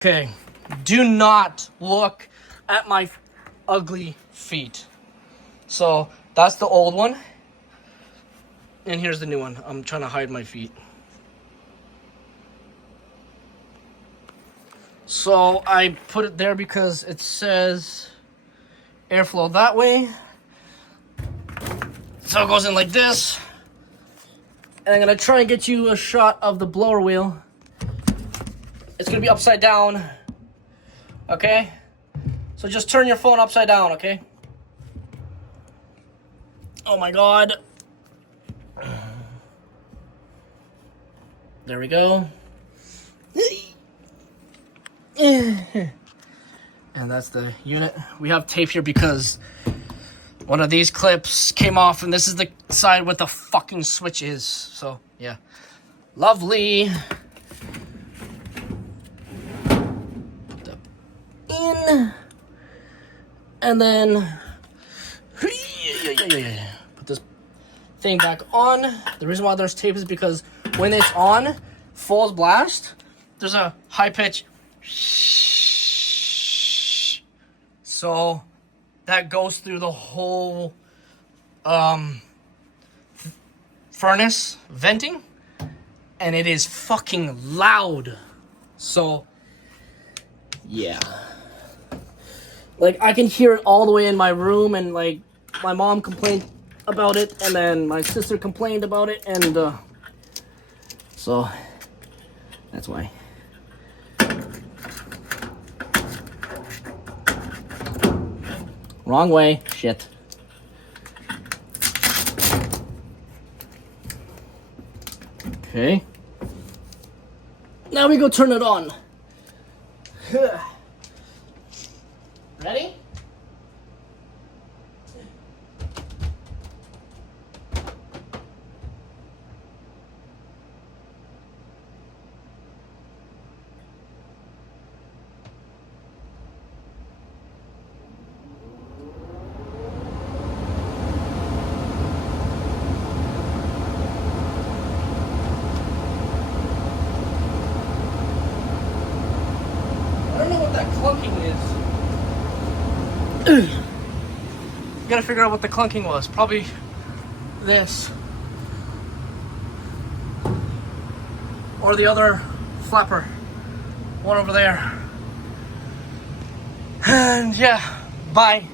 Okay, do not look at my ugly feet. So that's the old one. And here's the new one. I'm trying to hide my feet. So I put it there because it says airflow that way. So it goes in like this. And I'm gonna try and get you a shot of the blower wheel. It's gonna be upside down. Okay? So just turn your phone upside down, okay? Oh my god. There we go. And that's the unit. We have tape here because one of these clips came off, and this is the side where the fucking switch is. So, yeah. Lovely. Put that in. And then put this thing back on. The reason why there's tape is because when it's on, full blast, there's a high pitch. So that goes through the whole furnace venting, and it is fucking loud. So yeah, like I can hear it all the way in my room, and like my mom complained about it, and then my sister complained about it, and so that's why. Wrong way. Shit. Okay. Now we go turn it on. Ready? I don't know what that clunking is. Gotta figure out what the clunking was. Probably this. Or the other flapper. One over there. And yeah, bye.